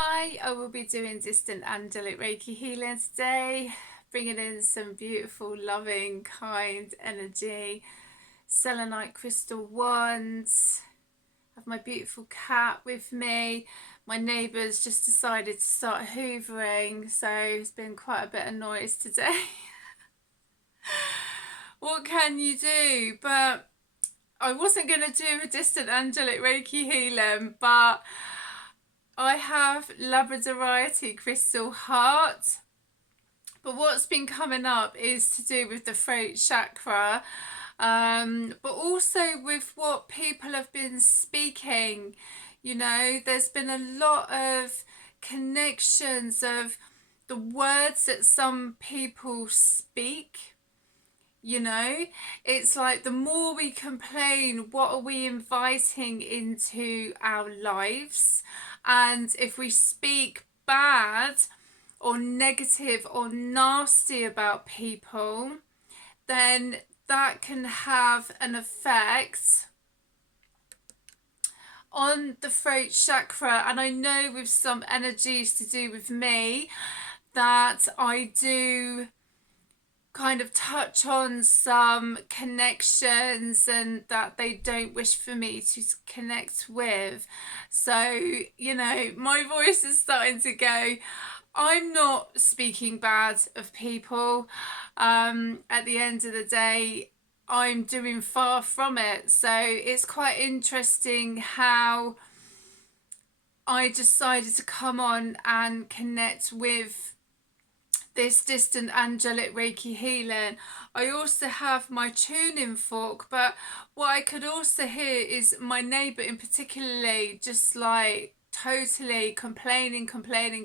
Hi, I will be doing distant angelic Reiki healing today, bringing in some beautiful, loving, kind energy, selenite crystal wands. I have my beautiful cat with me. My neighbours just decided to start hoovering, so there's been quite a bit of noise today. What can you do? But I wasn't going to do a distant angelic Reiki healing, but I have Labradorite crystal heart. But what's been coming up is to do with the throat chakra, but also with what people have been speaking. You know, there's been a lot of connections of the words that some people speak. You know, it's like the more we complain, what are we inviting into our lives? And if we speak bad or negative or nasty about people, then that can have an effect on the throat chakra. And I know with some energies to do with me that I do kind of touch on some connections and that they don't wish for me to connect with. So, you know, my voice is starting to go. I'm not speaking bad of people. At the end of the day, I'm doing far from it. So it's quite interesting how I decided to come on and connect with this distant angelic Reiki healing. I also have my tuning fork, but what I could also hear is my neighbour in particularly just like totally complaining, bitching,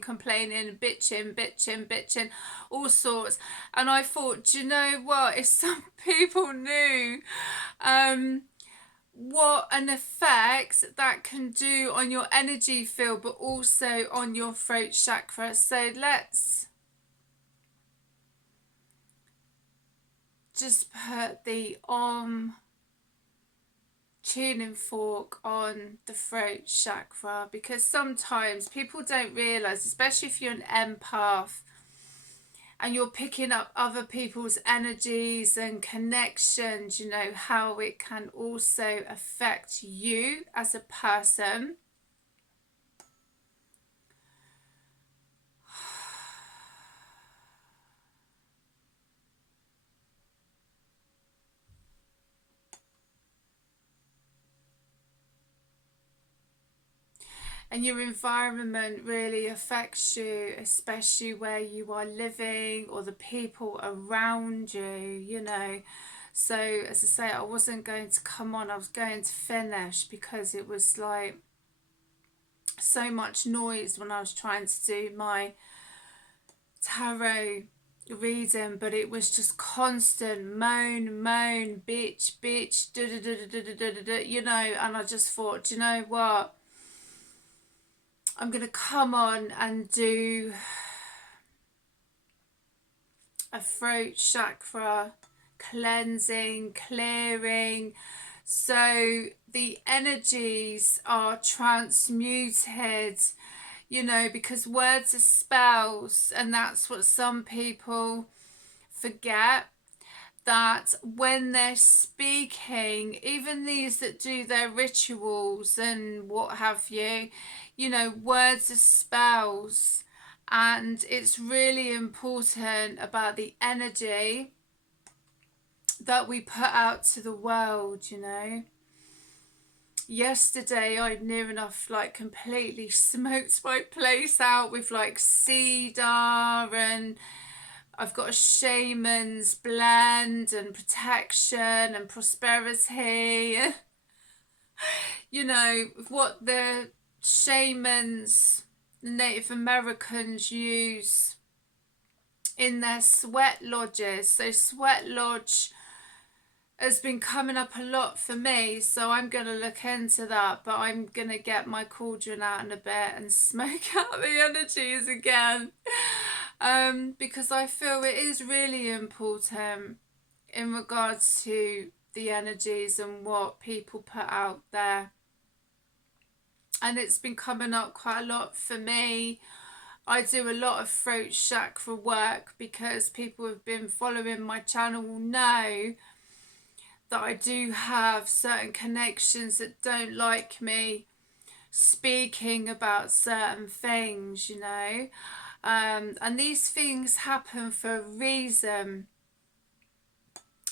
all sorts. And I thought, do you know what, if some people knew what an effect that can do on your energy field, but also on your throat chakra. So let's just put the tuning fork on the throat chakra, because sometimes people don't realize, especially if you're an empath and you're picking up other people's energies and connections, you know, how it can also affect you as a person. And your environment really affects you, especially where you are living or the people around you, you know. So as I say, I wasn't going to come on, I was going to finish because it was like so much noise when I was trying to do my tarot reading, but it was just constant moan, bitch, you know. And I just thought, do you know what, I'm going to come on and do a throat chakra cleansing, clearing, so the energies are transmuted, you know, because words are spells, and that's what some people forget, that when they're speaking, even these that do their rituals and what have you, you know, words are spells. And it's really important about the energy that we put out to the world, you know. Yesterday I near enough like completely smoked my place out with like cedar, and I've got a shaman's blend and protection and prosperity. You know, what the shamans, the Native Americans use in their sweat lodges. So sweat lodge has been coming up a lot for me, so I'm going to look into that. But I'm going to get my cauldron out in a bit and smoke out the energies again, because I feel it is really important in regards to the energies and what people put out there. and it's been coming up quite a lot for me. I do a lot of throat chakra work because people who have been following my channel will know that I do have certain connections that don't like me speaking about certain things, you know. And these things happen for a reason.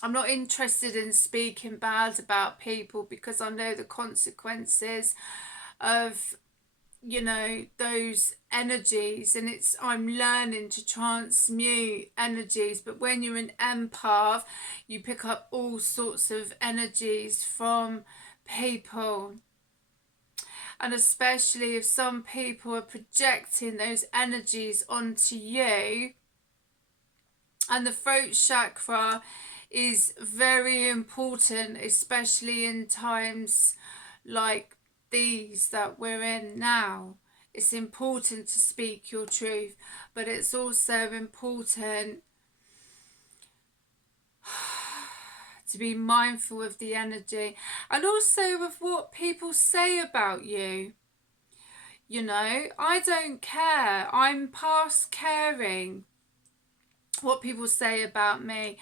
I'm not interested in speaking bad about people because I know the consequences of, you know, those energies, and I'm learning to transmute energies. But when you're an empath, you pick up all sorts of energies from people, and especially if some people are projecting those energies onto you. And the throat chakra is very important, especially in times like these that we're in now. It's important to speak your truth, but it's also important to be mindful of the energy and also of what people say about you. You know, I don't care. I'm past caring what people say about me.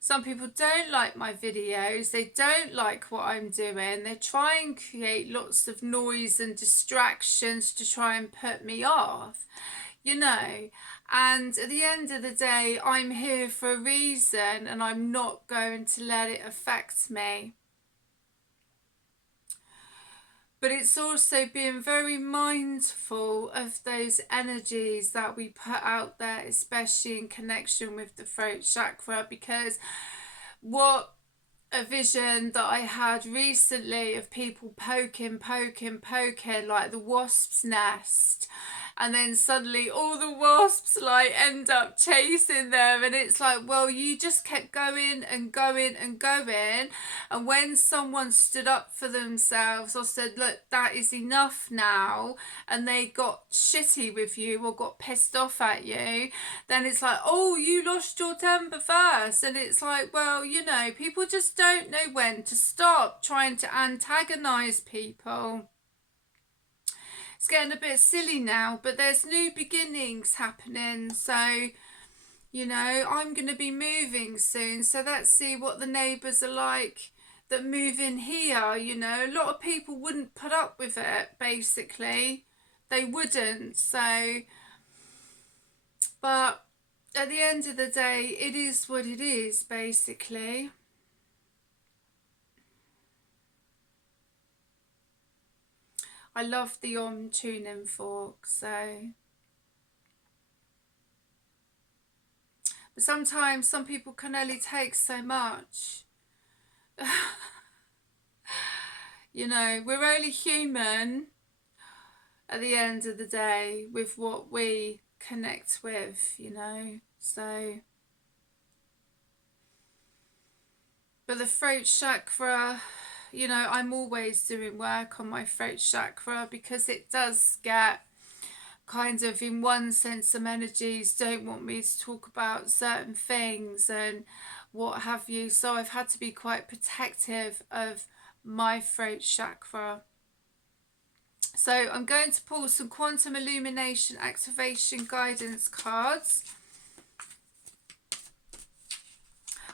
Some people don't like my videos, they don't like what I'm doing, they try and create lots of noise and distractions to try and put me off, you know. And at the end of the day, I'm here for a reason, and I'm not going to let it affect me. But it's also being very mindful of those energies that we put out there, especially in connection with the throat chakra, because what a vision that I had recently of people poking like the wasp's nest, and then suddenly all the wasps like end up chasing them, and it's like, well, you just kept going and going and going, and when someone stood up for themselves or said, look, that is enough now, and they got shitty with you or got pissed off at you, then it's like, oh, you lost your temper first. And it's like, well, you know, people just don't know when to stop trying to antagonize people. It's getting a bit silly now, but there's new beginnings happening. So, you know, I'm going to be moving soon. So let's see what the neighbours are like that move in here. You know, a lot of people wouldn't put up with it, basically. They wouldn't. So, but at the end of the day, it is what it is, basically. I love the tuning fork, so. But sometimes some people can only take so much. You know, we're only human at the end of the day with what we connect with, you know, so. But the throat chakra, you know, I'm always doing work on my throat chakra because it does get kind of, in one sense, some energies don't want me to talk about certain things and what have you. So I've had to be quite protective of my throat chakra. So I'm going to pull some quantum illumination activation guidance cards.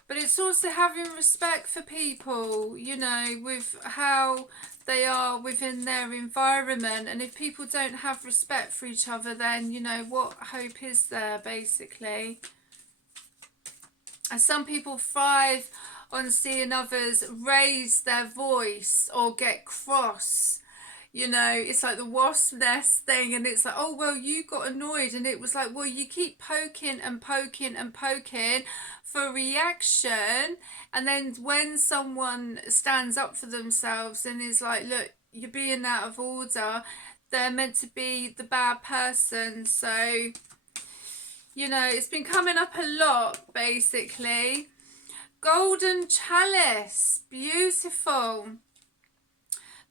But it's also having respect for people, you know, with how they are within their environment. And if people don't have respect for each other, then, you know, what hope is there, basically? And some people thrive on seeing others raise their voice or get cross. You know, it's like the wasp nest thing, and it's like, oh, well, you got annoyed, and it was like, well, you keep poking and poking and poking for reaction, and then when someone stands up for themselves and is like, look, you're being out of order, they're meant to be the bad person. So, you know, it's been coming up a lot, basically. Golden chalice, beautiful.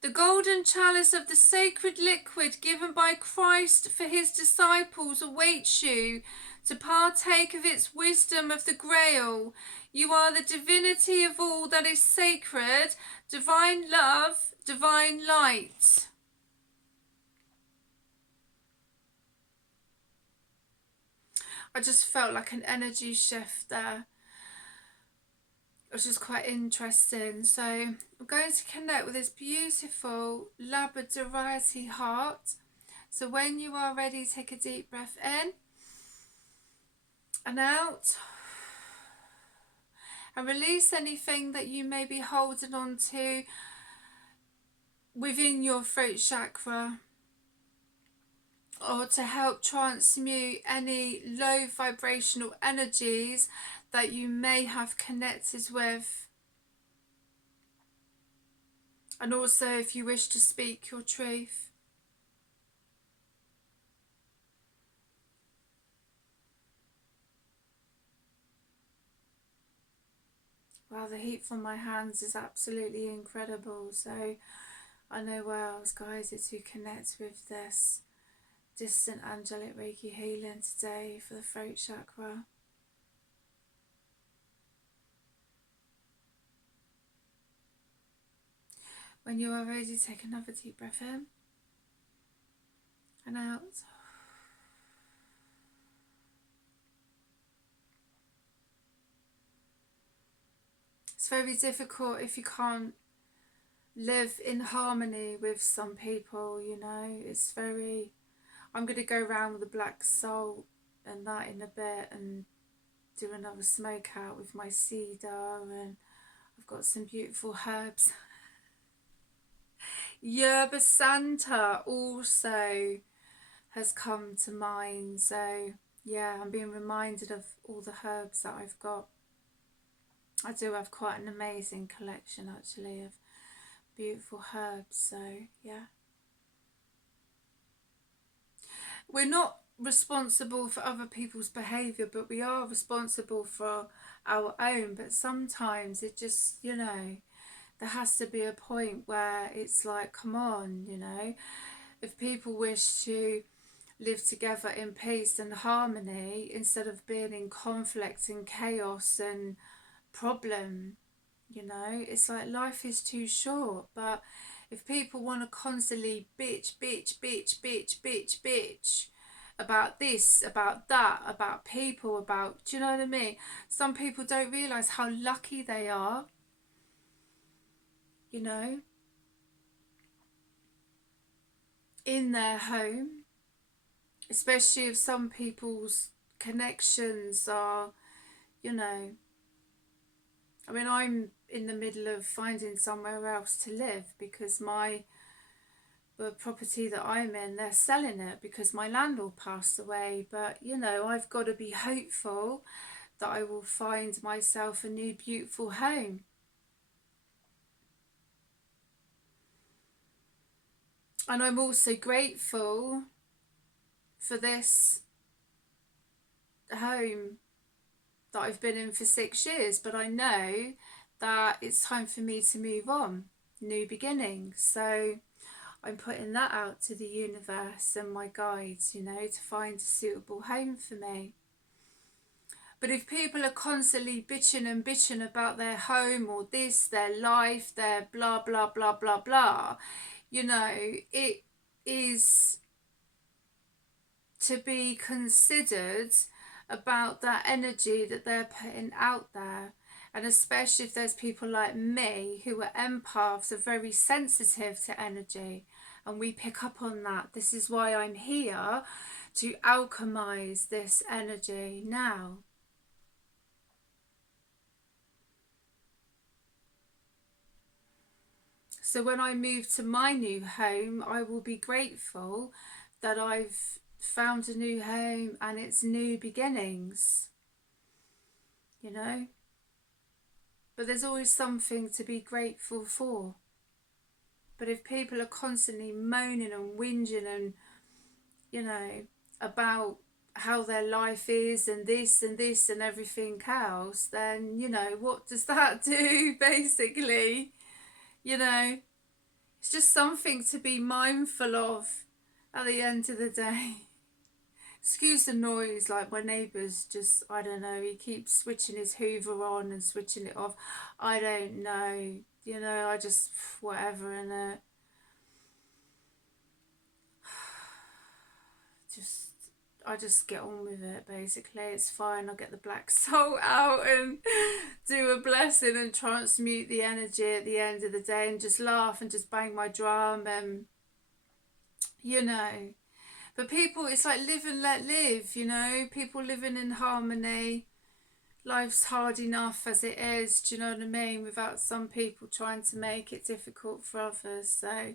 The golden chalice of the sacred liquid given by Christ for his disciples awaits you to partake of its wisdom of the Grail. You are the divinity of all that is sacred, divine love, divine light. I just felt like an energy shift there, which is quite interesting. So I'm going to connect with this beautiful Labradorite heart. So when you are ready, take a deep breath in and out, and release anything that you may be holding on to within your throat chakra, or to help transmute any low vibrational energies that you may have connected with. And also if you wish to speak your truth. Wow, the heat from my hands is absolutely incredible. So I know where I was guided to connect with this distant angelic Reiki healing today for the throat chakra. When you are ready, take another deep breath in and out. It's very difficult if you can't live in harmony with some people, you know. It's very... I'm going to go around with the black salt and that in a bit and do another smoke out with my cedar, and I've got some beautiful herbs. Yerba Santa also has come to mind, so yeah, I'm being reminded of all the herbs that I've got. I do have quite an amazing collection actually of beautiful herbs, so yeah. We're not responsible for other people's behaviour, but we are responsible for our own. But sometimes it just, you know, there has to be a point where it's like, come on, you know, if people wish to live together in peace and harmony instead of being in conflict and chaos and problem, you know, it's like life is too short. But if people want to constantly bitch about this, about that, about people, about, do you know what I mean? Some people don't realise how lucky they are, you know, in their home, especially if some people's connections are, you know, I mean, I'm in the middle of finding somewhere else to live because the property that I'm in, they're selling it because my landlord passed away. But, you know, I've got to be hopeful that I will find myself a new beautiful home. And I'm also grateful for this home that I've been in for 6 years, but I know that it's time for me to move on, new beginnings. So I'm putting that out to the universe and my guides, you know, to find a suitable home for me. But if people are constantly bitching about their home or this, their life, their blah, blah, blah, blah, blah, you know, it is to be considered about that energy that they're putting out there. And especially if there's people like me who are empaths, are very sensitive to energy, and we pick up on that. This is why I'm here, to alchemize this energy now. So when I move to my new home, I will be grateful that I've found a new home and it's new beginnings, you know. But there's always something to be grateful for. But if people are constantly moaning and whinging and, you know, about how their life is and this and everything else, then, you know, what does that do, basically? You know, it's just something to be mindful of at the end of the day. Excuse the noise, like my neighbour's just, I don't know, he keeps switching his Hoover on and switching it off. I don't know, you know, I just, whatever, and just, I just get on with it, basically. It's fine. I'll get the black salt out and do a blessing and transmute the energy at the end of the day and just laugh and just bang my drum and, you know. But people, it's like live and let live, you know. People living in harmony. Life's hard enough as it is, do you know what I mean? Without some people trying to make it difficult for others, so...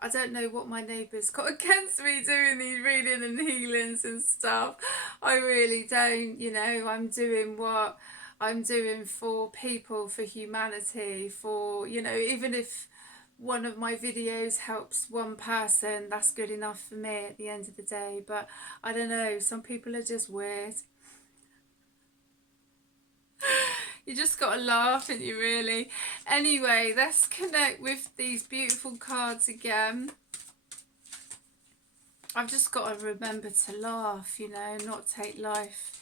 I don't know what my neighbours got against me doing these reading and healings and stuff. I really don't, you know. I'm doing what I'm doing for people, for humanity, for, you know, even if one of my videos helps one person, that's good enough for me at the end of the day. But I don't know, some people are just weird. You just got to laugh, and you really. Anyway, let's connect with these beautiful cards again. I've just got to remember to laugh, you know, not take life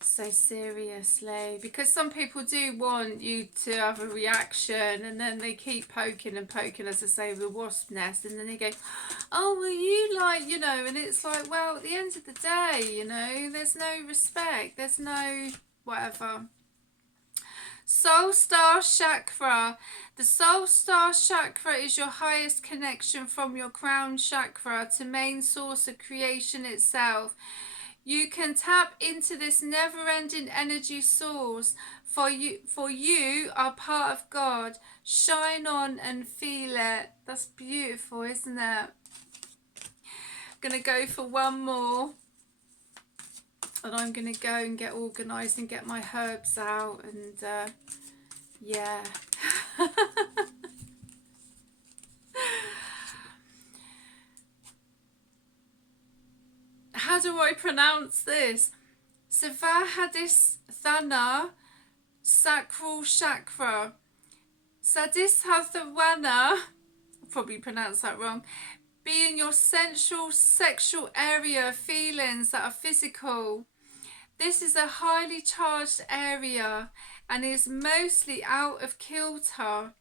so seriously, because some people do want you to have a reaction, and then they keep poking and poking, as I say, with a wasp nest, and then they go, oh, well, you like, you know, and it's like, well, at the end of the day, you know, there's no respect, there's no whatever. Soul Star Chakra. The Soul Star Chakra is your highest connection from your crown chakra to main source of creation itself. You can tap into this never-ending energy source, for you are part of God. Shine on and feel it. That's beautiful, isn't it? I'm going to go for one more. And I'm going to go and get organised and get my herbs out and yeah. How do I pronounce this? Svahadhisthana Sacral Chakra. Sadhisthana, probably pronounced that wrong, being your central sexual area of feelings that are physical. This is a highly charged area and is mostly out of kilter,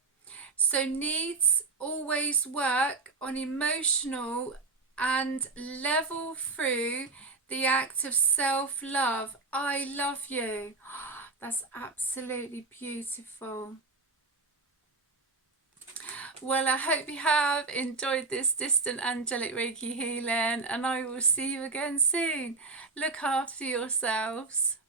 so needs always work on emotional and level through the act of self-love. I love you. That's absolutely beautiful. Well, I hope you have enjoyed this distant angelic Reiki healing, and I will see you again soon. Look after yourselves.